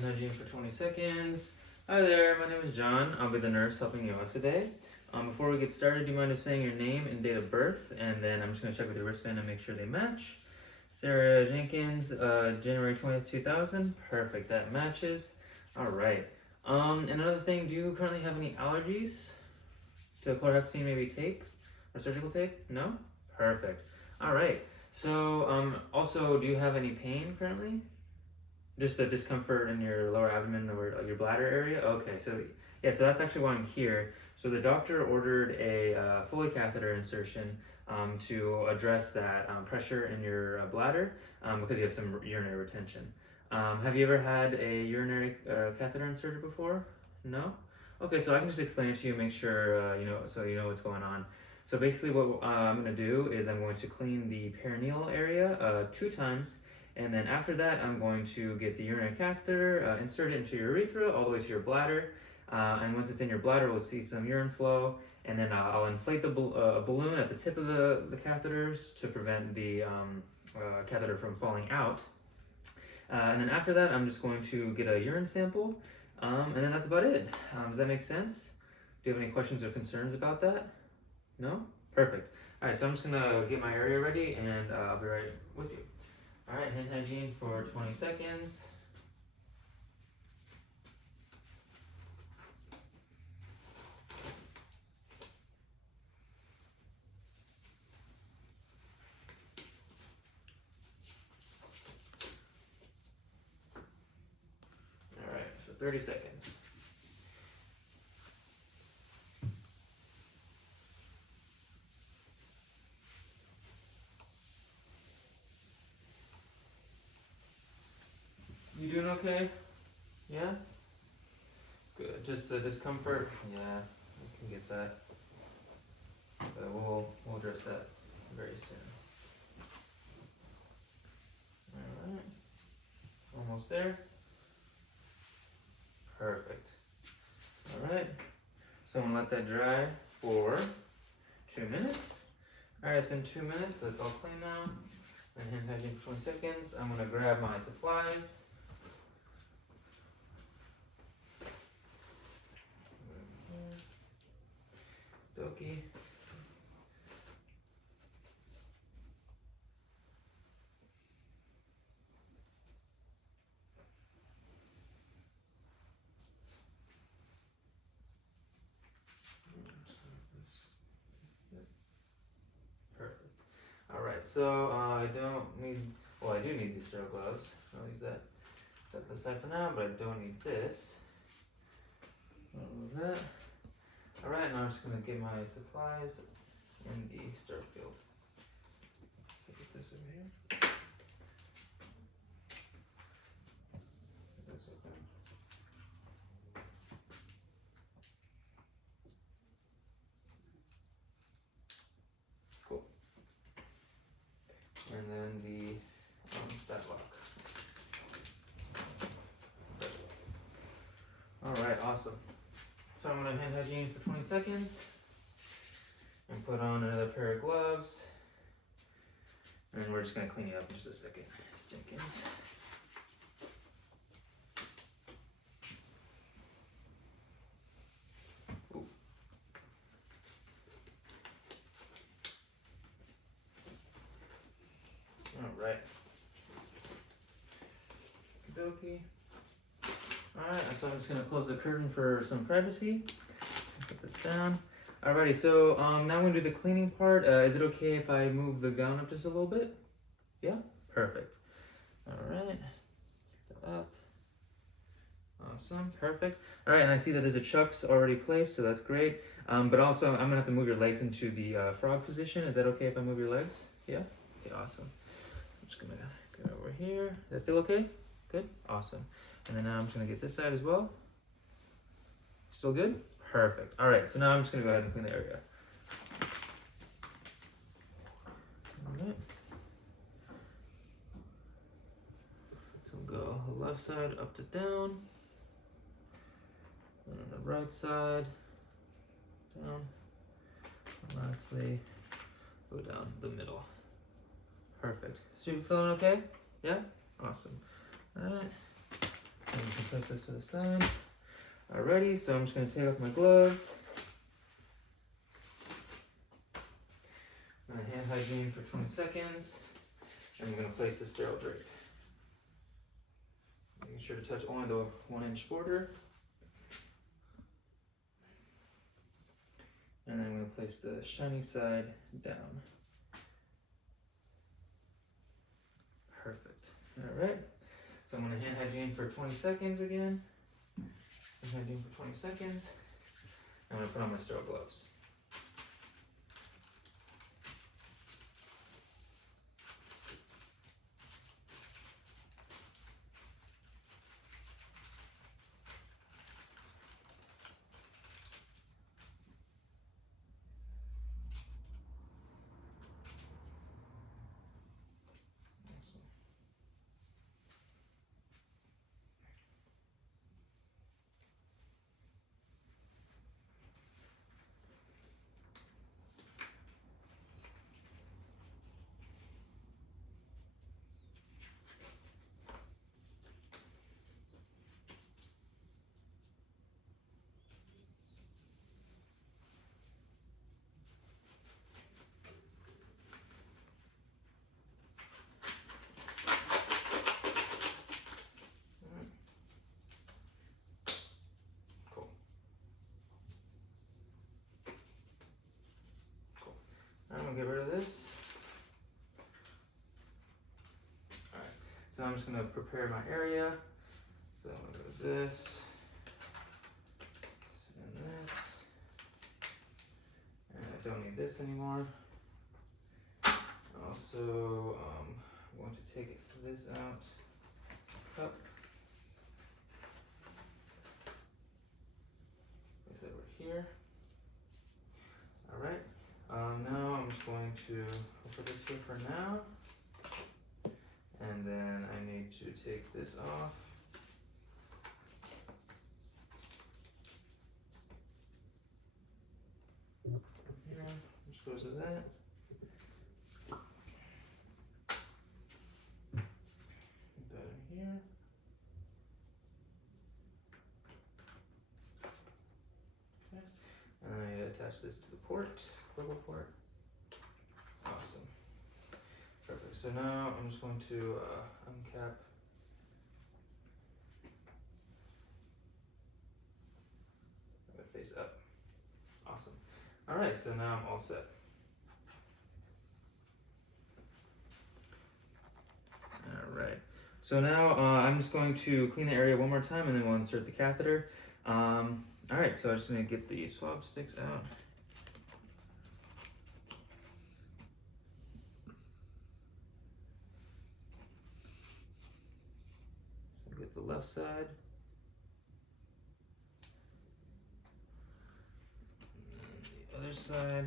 hand hygiene for 20 seconds. Hi there, my name is John. I'll be the nurse helping you out today. Before we get started, do you mind just saying your name and date of birth? And then I'm just going to check with your wristband and make sure they match. Sarah Jenkins, January 20th, 2000. Perfect, that matches. All right. Another thing, do you currently have any allergies to chlorhexidine, maybe tape or surgical tape? No? Perfect. All right. So, also, do you have any pain currently? Just a discomfort in your lower abdomen or your bladder area? Okay, so yeah, so that's actually why I'm here. So the doctor ordered a Foley catheter insertion to address that pressure in your bladder because you have some urinary retention. Have you ever had a urinary catheter inserted before? No? Okay, so I can just explain it to you, make sure so you know what's going on. So basically what I'm going to do is I'm going to clean the perineal area 2 times. And then after that, I'm going to get the urinary catheter, insert it into your urethra all the way to your bladder. And once it's in your bladder, we'll see some urine flow. And then I'll inflate the balloon at the tip of the catheters to prevent the catheter from falling out. And then after that, I'm just going to get a urine sample. And then that's about it. Does that make sense? Do you have any questions or concerns about that? No? Perfect. All right, so I'm just going to get my area ready and I'll be right with you. All right, hand hygiene for 20 seconds. All right, for 30 seconds. You doing okay? Yeah? Good. Just the discomfort? Yeah, we can get that. But we'll address that very soon. Alright. Almost there. Perfect. Alright. So I'm gonna let that dry for 2 minutes. Alright, it's been 2 minutes, so it's all clean now. And hand hygiene for 20 seconds. I'm gonna grab my supplies. Dokie. Perfect. All right, so I don't need, well, I do need these sterile gloves. I'll use that set aside for now, but I don't need this. I'll remove that. All right, now I'm just gonna get my supplies in the start field. Get this over here. Get this open. Cool. And then the that lock. All right, awesome. So I'm gonna hand hygiene for 20 seconds and put on another pair of gloves. And then we're just gonna clean it up in just a second. Stinkins. Ooh. All right. Okey-dokey. Alright, so I'm just going to close the curtain for some privacy. Put this down. Alrighty, so now I'm going to do the cleaning part. Is it okay if I move the gown up just a little bit? Yeah? Perfect. Alright. Up. Awesome. Perfect. Alright, and I see that there's a chucks already placed, so that's great. But also, I'm going to have to move your legs into the frog position. Is that okay if I move your legs? Yeah? Okay, awesome. I'm just going to go over here. Does that feel okay? Good? Awesome. And then now I'm just going to get this side as well. Still good? Perfect. All right, so now I'm just going to go ahead and clean the area. All right. So we'll go the left side up to down. And on the right side, down. And lastly, go down the middle. Perfect. So you feeling okay? Yeah? Awesome. All right. And you can place this to the side. Alrighty, so I'm just gonna take off my gloves. I'm gonna hand hygiene for 20 seconds. And I'm gonna place the sterile drape. Making sure to touch only the 1-inch border. And then I'm gonna place the shiny side down. Perfect. Alright. So I'm gonna hand hygiene for 20 seconds again. Hand hygiene for 20 seconds. I'm gonna put on my sterile gloves. I'm gonna get rid of this. Alright, so I'm just gonna prepare my area. So I'm gonna go with this and this. And I don't need this anymore. Also, I'm going to take this out. Cup. Place it over here. Alright. Now I'm just going to put this here for now, and then I need to take this off. Here, dispose of that. Put that in here. Okay, and I need to attach this to the port. Port. Awesome. Perfect. So now I'm just going to uncap it face up. Awesome. All right, so now I'm all set. All right. So now I'm just going to clean the area one more time, and then we'll insert the catheter. All right, so I'm just going to get the swab sticks out. Get the left side. And the other side.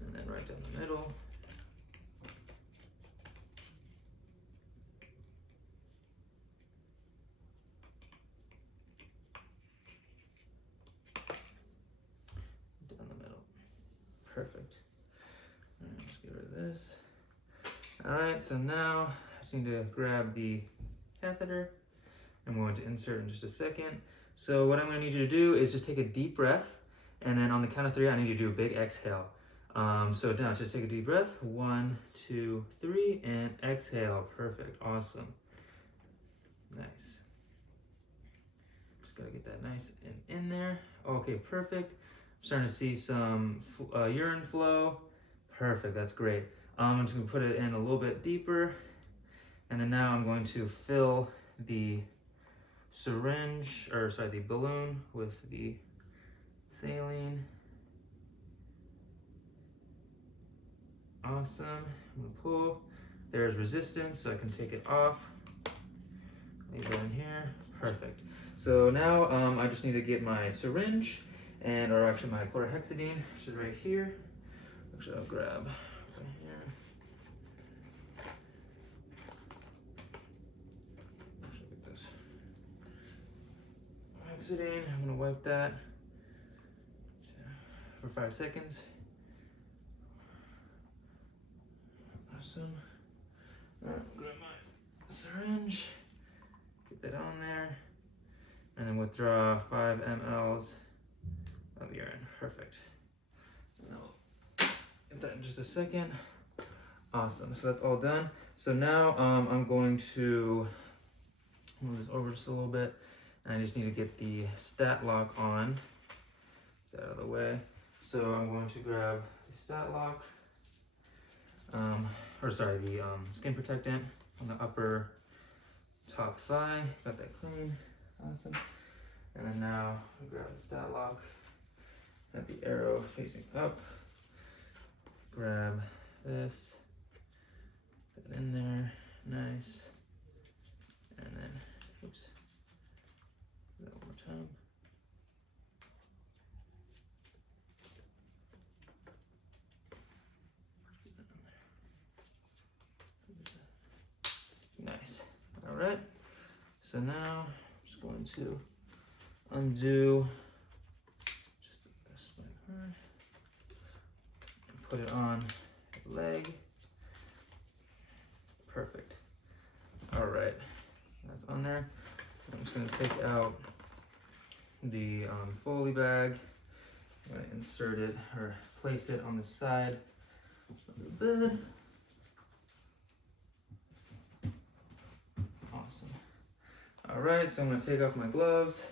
And then right down the middle. Down the middle. Perfect. All right, let's get rid of this. All right, so now I just need to grab the catheter. I'm going to insert in just a second. So what I'm going to need you to do is just take a deep breath, and then on the count of 3, I need you to do a big exhale. So now just take a deep breath. 1, 2, 3, and exhale. Perfect. Awesome. Nice. Just gotta get that nice and in there. Okay, perfect. I'm starting to see some urine flow. Perfect. That's great. I'm just going to put it in a little bit deeper, and then now I'm going to fill the the balloon with the saline. Awesome. I'm going to pull. There's resistance, so I can take it off. Leave that in here. Perfect. So now I just need to get my syringe, or actually my chlorhexidine, which is right here. Actually, I'll grab right here. Actually, get this chlorhexidine. I'm gonna wipe that for 5 seconds. Awesome. Grab my syringe, get that on there, and then withdraw 5 mLs of urine. Perfect. And I'll get that in just a second. Awesome. So that's all done. So now I'm going to move this over just a little bit, and I just need to get the stat lock on. Get that out of the way. So I'm going to grab the stat lock, the skin protectant on the upper top thigh. Got that clean. Awesome. And then now I grab the stat lock, have the arrow facing up, grab this, put it in there, nice. And then, oops, do that one more time. Nice. All right. So now I'm just going to undo just this thing here and put it on the leg. Perfect. All right. That's on there. I'm just going to take out the Foley bag. I'm going to insert it or place it on the side of the bed. Awesome. All right, so I'm going to take off my gloves.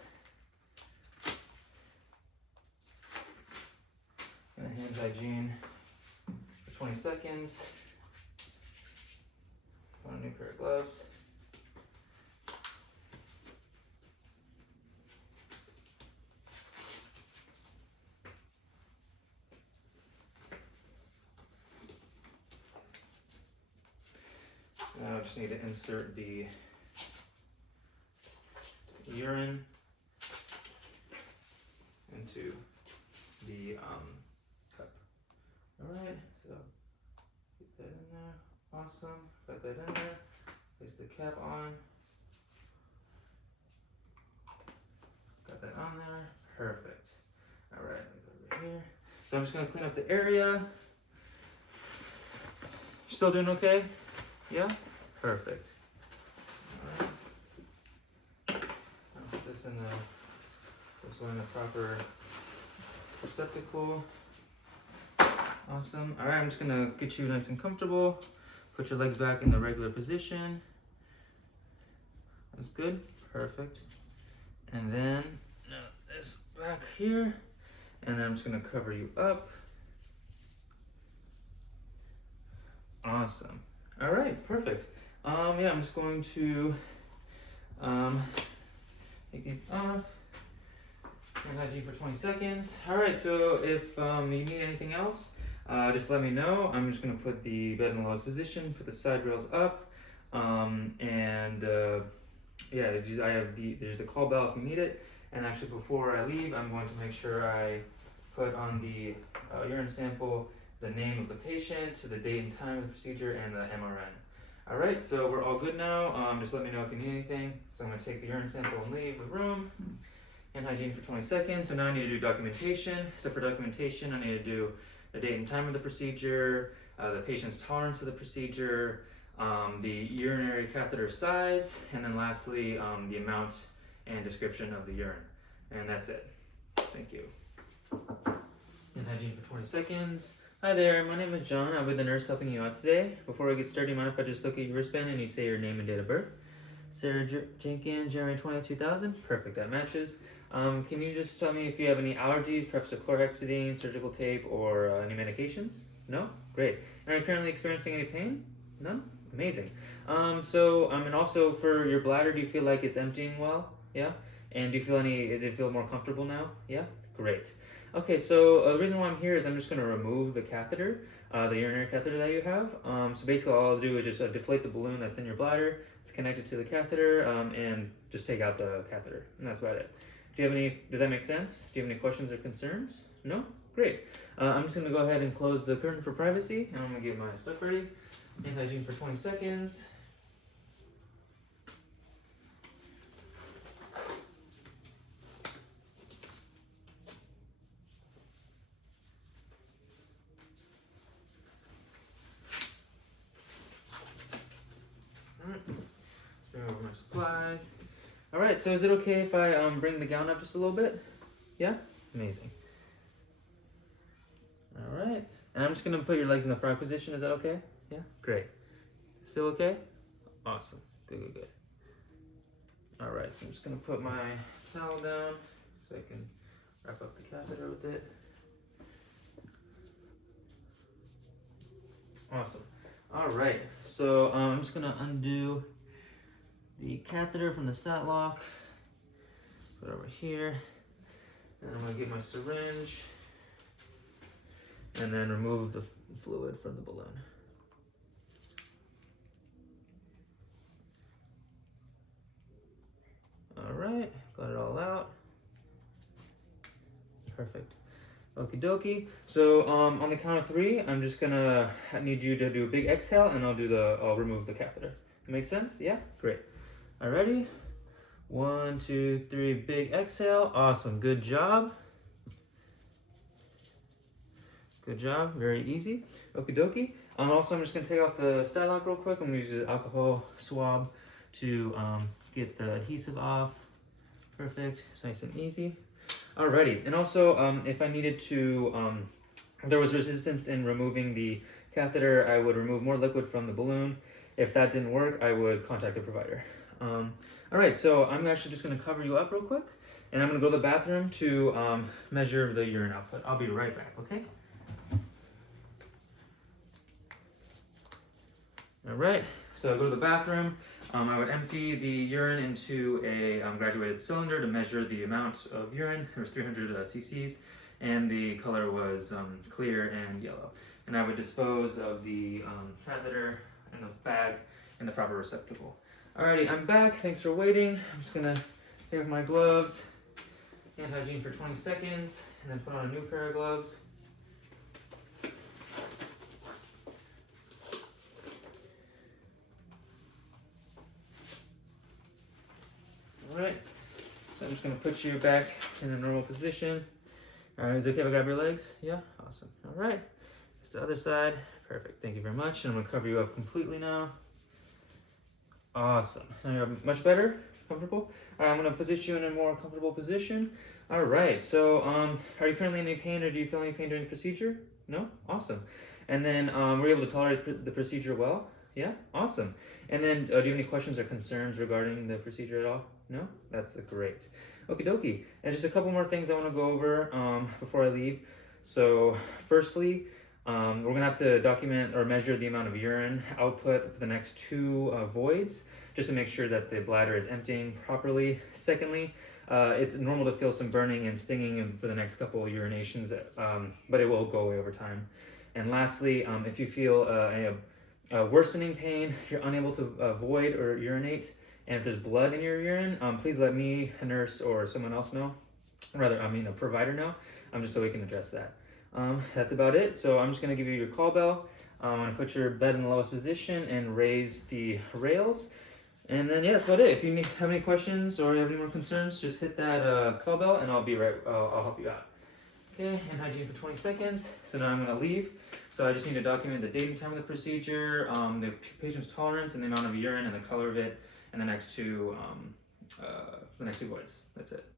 And hand hygiene for 20 seconds. Put on a new pair of gloves. Now I just need to insert the urine into the cup. All right, so get that in there. Awesome. Got that in there. Place the cap on. Got that on there. Perfect. All right, let me go over here. So I'm just gonna clean up the area. Still doing okay? Yeah? Perfect. All right. I'll put this one in the proper receptacle. Awesome. All right, I'm just gonna get you nice and comfortable. Put your legs back in the regular position. That's good. Perfect. And then this back here, and then I'm just gonna cover you up. Awesome. All right, perfect. Yeah, I'm just going to take these off. Hand hygiene for 20 seconds. All right, so if you need anything else, just let me know. I'm just gonna put the bed in the lowest position, put the side rails up, yeah, there's a call bell if you need it. And actually, before I leave, I'm going to make sure I put on the urine sample the name of the patient, the date and time of the procedure, and the MRN. All right, so we're all good now. Just let me know if you need anything. So I'm gonna take the urine sample and leave the room. Hand hygiene for 20 seconds. So now I need to do documentation. So for documentation, I need to do the date and time of the procedure, the patient's tolerance of the procedure, the urinary catheter size, and then lastly, the amount and description of the urine. And that's it. Thank you. Hand hygiene for 20 seconds. Hi there, my name is John. I'll be the nurse helping you out today. Before I get started, you mind if I just look at your wristband and you say your name and date of birth? Sarah Jenkins, January 20, 2000. Perfect, that matches. Can you just tell me if you have any allergies, perhaps to chlorhexidine, surgical tape, or any medications? No? Great. Are you currently experiencing any pain? None? Amazing. And also for your bladder, do you feel like it's emptying well? Yeah? And do you feel does it feel more comfortable now? Yeah? Great. Okay, so the reason why I'm here is I'm just going to remove the catheter, the urinary catheter that you have. So basically all I'll do is just deflate the balloon that's in your bladder. It's connected to the catheter, and just take out the catheter. And that's about it. Does that make sense? Do you have any questions or concerns? No? Great. I'm just going to go ahead and close the curtain for privacy, and I'm going to get my stuff ready. Hand hygiene for 20 seconds. more supplies. All right, so is it okay if I bring the gown up just a little bit? Yeah? Amazing. All right, and I'm just gonna put your legs in the frog position. Is that okay? Yeah, great. Does it feel okay? Awesome, good, good, good. All right, so I'm just gonna put my towel down so I can wrap up the catheter with it. Awesome. All right, so I'm just gonna undo the catheter from the stat lock. Put it over here, and I'm gonna get my syringe, and then remove the fluid from the balloon. All right, got it all out. Perfect. Okie dokie. So on the count of 3, I'm just gonna need you to do a big exhale, and I'll remove the catheter. Make sense? Yeah? Great. Alrighty. 1, 2, 3, big exhale. Awesome. Good job. Good job. Very easy. Okie dokie. Also, I'm just gonna take off the stat lock real quick. I'm gonna use the alcohol swab to get the adhesive off. Perfect. Nice and easy. Alrighty, and also if I needed to, if there was resistance in removing the catheter, I would remove more liquid from the balloon. If that didn't work, I would contact the provider. Alright, so I'm actually just going to cover you up real quick, and I'm going to go to the bathroom to measure the urine output. I'll be right back, okay? Alright, so I go to the bathroom. I would empty the urine into a graduated cylinder to measure the amount of urine. There was 300 cc's, and the color was clear and yellow. And I would dispose of the catheter in the bag in the proper receptacle. Alrighty, I'm back. Thanks for waiting. I'm just gonna take off my gloves, hand hygiene for 20 seconds, and then put on a new pair of gloves. Alright, so I'm just going to put you back in a normal position. Alright, is it okay if I grab your legs? Yeah? Awesome. Alright, it's the other side. Perfect, thank you very much. And I'm going to cover you up completely now. Awesome. Now you're much better? Comfortable? Alright, I'm going to position you in a more comfortable position. Alright, so are you currently in any pain, or do you feel any pain during the procedure? No? Awesome. And then were you able to tolerate the procedure well? Yeah? Awesome. And then do you have any questions or concerns regarding the procedure at all? No? That's great. Okie dokie. And just a couple more things I want to go over before I leave. So firstly, we're going to have to document or measure the amount of urine output for the next 2 voids, just to make sure that the bladder is emptying properly. Secondly, it's normal to feel some burning and stinging for the next couple of urinations, but it will go away over time. And lastly, if you feel a worsening pain, you're unable to void or urinate, and if there's blood in your urine, please let me, a nurse, or someone else know. A provider know, just so we can address that. That's about it. So I'm just going to give you your call bell. I'm going to put your bed in the lowest position and raise the rails. And then, yeah, that's about it. If you have any questions or have any more concerns, just hit that call bell, and I'll help you out. Okay, hand hygiene for 20 seconds. So now I'm going to leave. So I just need to document the date and time of the procedure, the patient's tolerance, and the amount of urine and the color of it, and the next 2 voids. That's it.